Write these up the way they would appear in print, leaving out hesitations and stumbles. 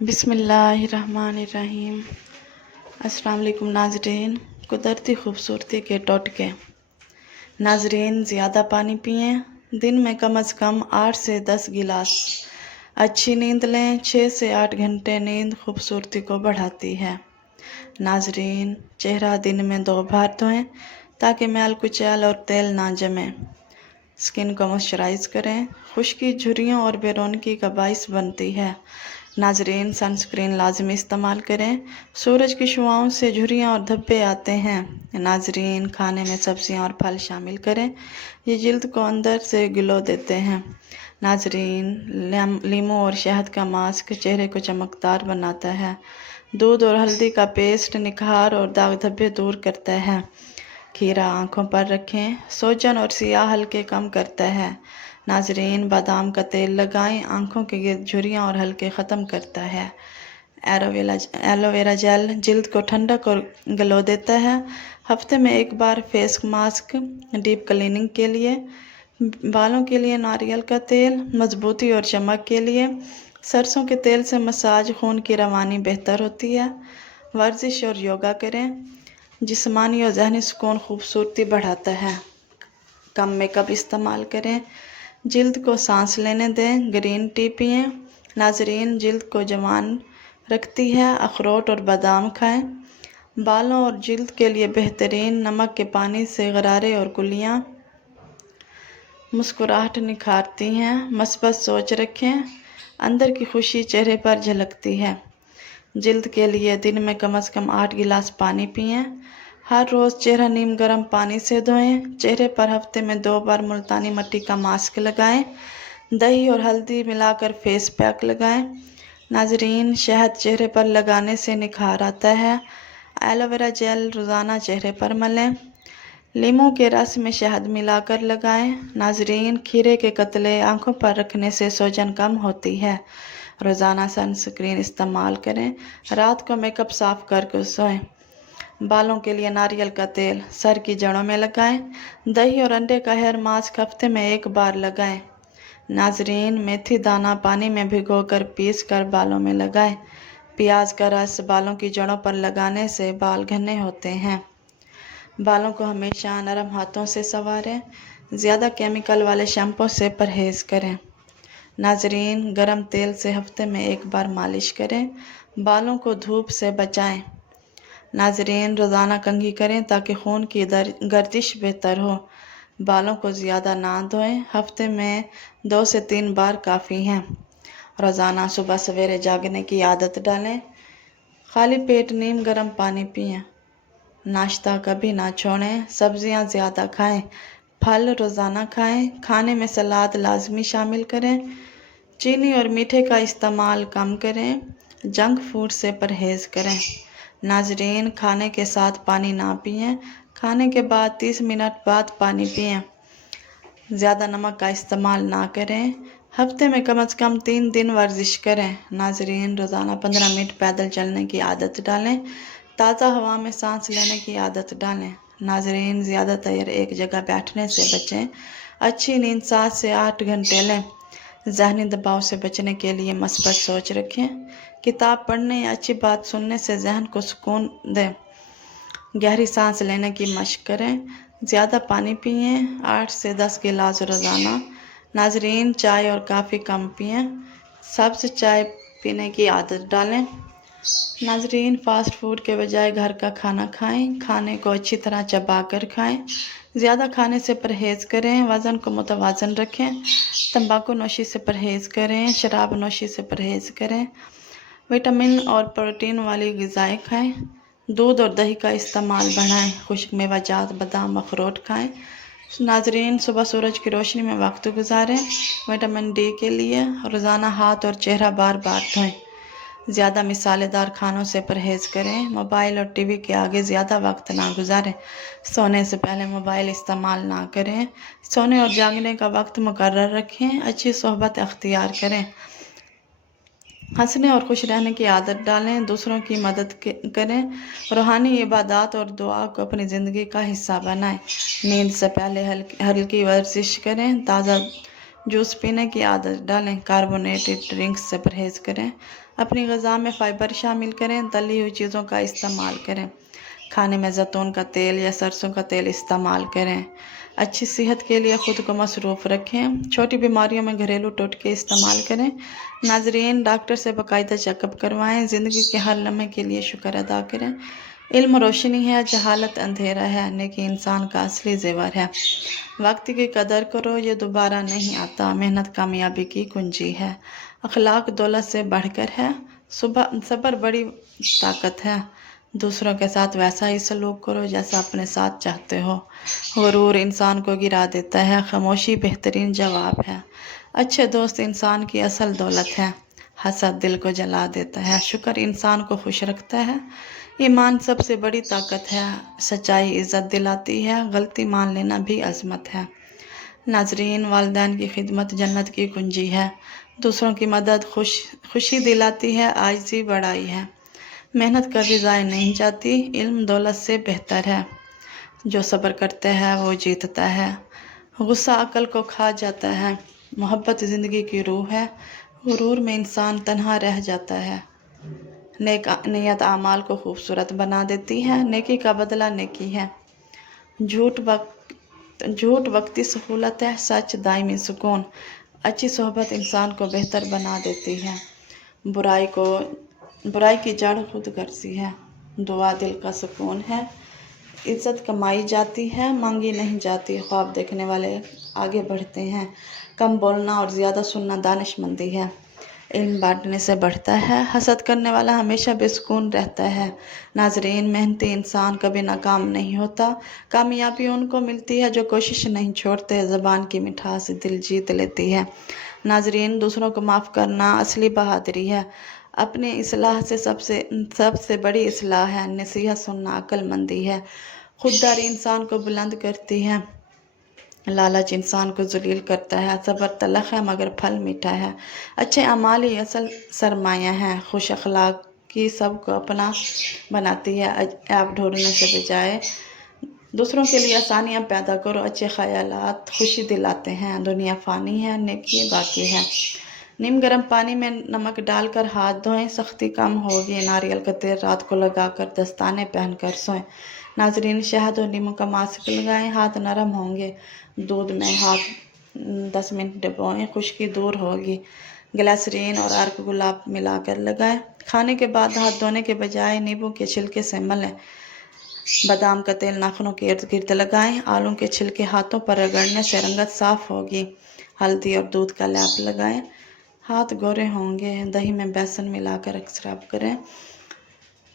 بسم اللہ الرحمن الرحیم۔ السلام علیکم ناظرین۔ قدرتی خوبصورتی کے ٹوٹکے۔ ناظرین، زیادہ پانی پئیں، دن میں کم از کم 8 سے 10 گلاس۔ اچھی نیند لیں، 6 سے 8 گھنٹے نیند خوبصورتی کو بڑھاتی ہے۔ ناظرین، چہرہ دن میں 2 بار دھوئیں تاکہ میل کچیل اور تیل نہ جمیں۔ سکن کو موئسچرائز کریں، خشکی جھریوں اور بے رونقی کا باعث بنتی ہے۔ ناظرین، سن سکرین لازمی استعمال کریں، سورج کی شعاؤں سے جھریاں اور دھبے آتے ہیں۔ ناظرین، کھانے میں سبزیاں اور پھل شامل کریں، یہ جلد کو اندر سے گلو دیتے ہیں۔ ناظرین، لیموں اور شہد کا ماسک چہرے کو چمکدار بناتا ہے۔ دودھ اور ہلدی کا پیسٹ نکھار اور داغ دھبے دور کرتا ہے۔ کھیرا آنکھوں پر رکھیں، سوجن اور سیاہ ہلکے کم کرتا ہے۔ ناظرین، بادام کا تیل لگائیں، آنکھوں کے گرد جھریاں اور ہلکے ختم کرتا ہے۔ ایلو ویرا جیل جلد کو ٹھنڈک اور گلو دیتا ہے۔ ہفتے میں 1 بار فیس ماسک ڈیپ کلیننگ کے لیے۔ بالوں کے لیے ناریل کا تیل، مضبوطی اور چمک کے لیے سرسوں کے تیل سے مساج خون کی روانی بہتر ہوتی ہے۔ ورزش اور یوگا کریں، جسمانی اور ذہنی سکون خوبصورتی بڑھاتا ہے۔ کم میک اپ استعمال کریں، جلد کو سانس لینے دیں، گرین ٹی پئیں۔ ناظرین، جلد کو جوان رکھتی ہے، اخروٹ اور بادام کھائیں۔ بالوں اور جلد کے لیے بہترین، نمک کے پانی سے غرارے اور کلیاں مسکراہٹ نکھارتی ہیں۔ مثبت سوچ رکھیں، اندر کی خوشی چہرے پر جھلکتی ہے۔ جلد کے لیے دن میں کم از کم 8 گلاس پانی پئیں۔ ہر روز چہرہ نیم گرم پانی سے دھوئیں۔ چہرے پر ہفتے میں 2 بار ملتانی مٹی کا ماسک لگائیں۔ دہی اور ہلدی ملا کر فیس پیک لگائیں۔ ناظرین، شہد چہرے پر لگانے سے نکھار آتا ہے۔ ایلو ویرا جیل روزانہ چہرے پر ملیں۔ لیموں کے رس میں شہد ملا کر لگائیں۔ ناظرین، کھیرے کے قطرے آنکھوں پر رکھنے سے سوجن کم ہوتی ہے۔ روزانہ سن سکرین استعمال کریں، رات کو میک اپ صاف کر کے سوئیں۔ بالوں کے لیے ناریل کا تیل سر کی جڑوں میں لگائیں۔ دہی اور انڈے کا ہیئر ماسک ہفتے میں 1 بار لگائیں۔ ناظرین، میتھی دانہ پانی میں بھگو کر پیس کر بالوں میں لگائیں۔ پیاز کا رس بالوں کی جڑوں پر لگانے سے بال گھنے ہوتے ہیں۔ بالوں کو ہمیشہ نرم ہاتھوں سے سنواریں، زیادہ کیمیکل والے شیمپو سے پرہیز کریں۔ ناظرین، گرم تیل سے ہفتے میں 1 بار مالش کریں، بالوں کو دھوپ سے بچائیں۔ ناظرین، روزانہ کنگھی کریں تاکہ خون کی گردش بہتر ہو۔ بالوں کو زیادہ نہ دھوئیں، ہفتے میں 2 سے 3 بار کافی ہیں۔ روزانہ صبح سویرے جاگنے کی عادت ڈالیں، خالی پیٹ نیم گرم پانی پئیں۔ ناشتہ کبھی نہ چھوڑیں، سبزیاں زیادہ کھائیں، پھل روزانہ کھائیں، کھانے میں سلاد لازمی شامل کریں۔ چینی اور میٹھے کا استعمال کم کریں، جنک فوڈ سے پرہیز کریں۔ ناظرین، کھانے کے ساتھ پانی نہ پئیں، کھانے کے بعد 30 منٹ بعد پانی پئیں۔ زیادہ نمک کا استعمال نہ کریں، ہفتے میں کم از کم 3 دن ورزش کریں۔ ناظرین، روزانہ 15 منٹ پیدل چلنے کی عادت ڈالیں، تازہ ہوا میں سانس لینے کی عادت ڈالیں۔ ناظرین، زیادہ دیر ایک جگہ بیٹھنے سے بچیں، اچھی نیند 7 سے 8 گھنٹے لیں۔ ذہنی دباؤ سے بچنے کے لیے مثبت سوچ رکھیں، کتاب پڑھنے یا اچھی بات سننے سے ذہن کو سکون دیں۔ گہری سانس لینے کی مشق کریں، زیادہ پانی پئیں، 8 سے 10 گلاس روزانہ۔ ناظرین، چائے اور کافی کم پئیں، سبز چائے پینے کی عادت ڈالیں۔ ناظرین، فاسٹ فوڈ کے بجائے گھر کا کھانا کھائیں، کھانے کو اچھی طرح چبا کر کھائیں۔ زیادہ کھانے سے پرہیز کریں، وزن کو متوازن رکھیں۔ تمباکو نوشی سے پرہیز کریں، شراب نوشی سے پرہیز کریں۔ وٹامن اور پروٹین والی غذائیں کھائیں، دودھ اور دہی کا استعمال بڑھائیں، خشک میوہ جات بادام اخروٹ کھائیں۔ ناظرین، صبح سورج کی روشنی میں وقت گزاریں، وٹامن ڈی کے لیے۔ روزانہ ہاتھ اور چہرہ بار بار دھوئیں۔ زیادہ مسالے دار کھانوں سے پرہیز کریں، موبائل اور ٹی وی کے آگے زیادہ وقت نہ گزاریں۔ سونے سے پہلے موبائل استعمال نہ کریں، سونے اور جاگنے کا وقت مقرر رکھیں، اچھی صحبت اختیار کریں۔ ہنسنے اور خوش رہنے کی عادت ڈالیں، دوسروں کی مدد کریں، روحانی عبادات اور دعا کو اپنی زندگی کا حصہ بنائیں۔ نیند سے پہلے ہلکی ورزش کریں، تازہ जूस पीने की आदत डालें, कार्बोनेटेड ड्रिंक्स से परहेज़ करें, अपनी ग़िज़ा में फ़ाइबर शामिल करें, तली हुई चीज़ों का इस्तेमाल करें, खाने में ज़ैतून का तेल या सरसों का तेल इस्तेमाल करें। अच्छी सेहत के लिए ख़ुद को मसरूफ़ रखें, छोटी बीमारियों में घरेलू टोटके इस्तेमाल करें। नाज़रीन, डॉक्टर से बाकायदा चेकअप करवाएं, ज़िंदगी के हर लम्हे के लिए शुक्र अदा करें। इल्म रोशनी है, जहालत अंधेरा है, नेकी इंसान का असली ज़ेवर है। वक्त की कदर करो, ये दोबारा नहीं आता। मेहनत कामयाबी की कुंजी है। अखलाक दौलत से बढ़कर है। सब्र बड़ी ताकत है। दूसरों के साथ वैसा ही सलूक करो जैसा अपने साथ चाहते हो। गुरूर इंसान को गिरा देता है, खामोशी बेहतरीन जवाब है। अच्छे दोस्त इंसान की असल दौलत है। हसद दिल को जला देता है, शुक्र इंसान को खुश रखता है। ईमान सबसे बड़ी ताकत है, सच्चाई इज़्ज़त दिलाती है, गलती मान लेना भी अज़मत है। नाज़रीन, वालिदैन की खिदमत जन्नत की कुंजी है। दूसरों की मदद खुशी दिलाती है, आजिज़ी बड़ाई है। मेहनत कभी ज़ाय नहीं जाती, इल्म दौलत से बेहतर है। जो सब्र करता है वो जीतता है। गुस्सा अक्ल को खा जाता है। मोहब्बत ज़िंदगी की रूह है। गुरूर में इंसान तन्हा रह जाता है। नेक नियत आमाल को खूबसूरत बना देती है। नेकी का बदला नेकी है। झूठ वक्ती सहूलत है, सच दायमी सुकून। अच्छी सोहबत इंसान को बेहतर बना देती है। बुराई की जड़ खुद गर्जी है। दुआ दिल का सुकून है। इज़्ज़त कमाई जाती है, मांगी नहीं जाती। ख्वाब देखने वाले आगे बढ़ते हैं। कम बोलना और ज़्यादा सुनना दानिशमंदी है। इल्म बांटने से बढ़ता है। हसद करने वाला हमेशा बेसुकून रहता है। नाज़रीन, मेहनती इंसान कभी नाकाम नहीं होता। कामयाबी उनको मिलती है जो कोशिश नहीं छोड़ते। ज़बान की मिठास दिल जीत लेती है। नाज़रीन, दूसरों को माफ़ करना असली बहादुरी है। अपनी इस्लाह से सबसे बड़ी इस्लाह है। नसीहत सुनना अक्लमंदी है। खुददारी इंसान को बुलंद करती है। लालच इंसान को ज़लील करता है। सब्र तलख है मगर फल मीठा है। अच्छे अमाल ही असल सरमाया है। खुश अखलाक की सबको अपना बनाती है। ऐब ढूंढने से बजाय दूसरों के लिए आसानियाँ पैदा करो। अच्छे ख्यालात खुशी दिलाते हैं। दुनिया फ़ानी है, नेकी बाकी है। नीम गर्म पानी में नमक डालकर हाथ धोएं, सख्ती कम होगी। नारियल का तेल रात को लगाकर दस्ताने पहनकर सोएं। नाज़रीन, शहद और नींबू का मास्क लगाएं, हाथ नरम होंगे। दूध में हाथ 10 मिनट डुबोएं, खुश्की दूर होगी। ग्लिसरीन और अर्क गुलाब मिलाकर लगाएं। खाने के बाद हाथ धोने के बजाय नींबू के छिलके से मलें। बादाम का तेल नाखूनों के इर्द गिर्द लगाएं। आलू के छिलके हाथों पर रगड़ने से रंगत साफ होगी। हल्दी और दूध का लेप लगाएं, हाथ गोरे होंगे। दही में बेसन मिलाकर स्क्रब करें।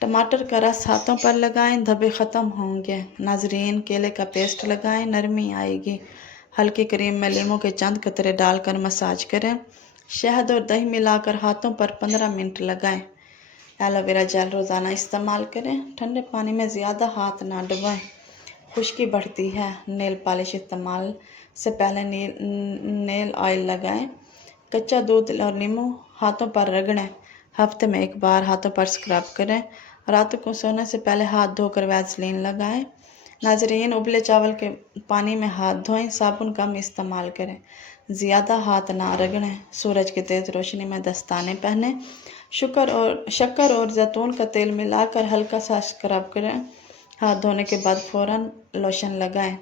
टमाटर का रस हाथों पर लगाएं, धब्बे ख़त्म होंगे। नाज़रीन, केले का पेस्ट लगाएं, नरमी आएगी। हल्की क्रीम में लीमू के चंद कतरे डालकर मसाज करें। शहद और दही मिलाकर हाथों पर 15 मिनट लगाएं। एलोवेरा जेल रोज़ाना इस्तेमाल करें। ठंडे पानी में ज़्यादा हाथ ना डुबाएं, खुश्की बढ़ती है। नेल पॉलिश इस्तेमाल से पहले नेल ऑयल लगाएं। कच्चा दूध और नींबू हाथों पर रगड़ें। हफ्ते में एक बार हाथों पर स्क्रब करें। रात को सोने से पहले हाथ धोकर वैसलीन लगाएं। नाज़रीन, उबले चावल के पानी में हाथ धोएं, साबुन कम इस्तेमाल करें। ज़्यादा हाथ ना रगड़ें। सूरज की तेज़ रोशनी में दस्ताने पहनें। शक्कर और जैतून का तेल मिलाकर हल्का सा स्क्रब करें। हाथ धोने के बाद फ़ौरन लोशन लगाएं।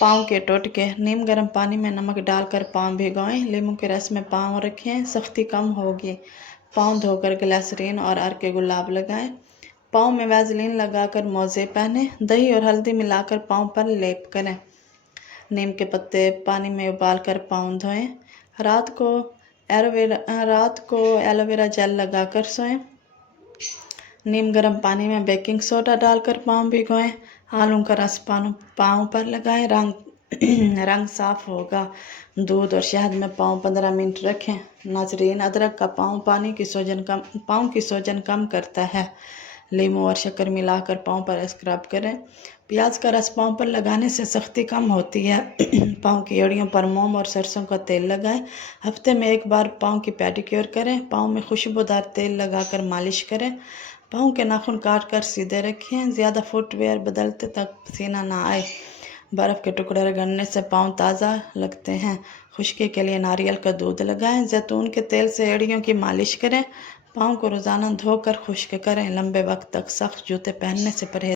पाँव के टोटके, नीम गर्म पानी में नमक डालकर पाँव भिगोएं। नींबू के रस में पाँव रखें, सख्ती कम होगी। पाँव धोकर ग्लिसरीन और अर्क गुलाब लगाएं। पाँव में वैसलीन लगाकर मोज़े पहनें। दही और हल्दी मिलाकर पाँव पर लेप करें। नीम के पत्ते पानी में उबालकर पाँव धोएं। रात को एलोवेरा जेल लगाकर सोएं। नीम गर्म पानी में बेकिंग सोडा डालकर पाँव भिगोएं। आलू का रस पाँव पर लगाएं, रंग साफ होगा। दूध और शहद में पाँव 15 मिनट रखें। नाज़रीन, अदरक का पाँव की सूजन कम करता है। लीमू और शक्कर मिलाकर पाँव पर स्क्रब करें। प्याज का रस पाँव पर लगाने से सख्ती कम होती है। पाँव की एड़ियों पर मोम और सरसों का तेल लगाएं। हफ्ते में एक बार पाँव की पेडिक्योर करें। पाँव में खुशबूदार तेल लगाकर मालिश करें। पाँव के नाखून काट कर सीधे रखें। ज़्यादा फुटवेयर बदलते तक पसीना ना आए। बर्फ़ के टुकड़े रगड़ने से पाँव ताज़ा लगते हैं। خشکی کے لیے ناریل کا دودھ لگائیں، زیتون کے تیل سے ایڑیوں کی مالش کریں، پاؤں کو روزانہ دھو کر خشک کریں، لمبے وقت تک سخت جوتے پہننے سے پرہیز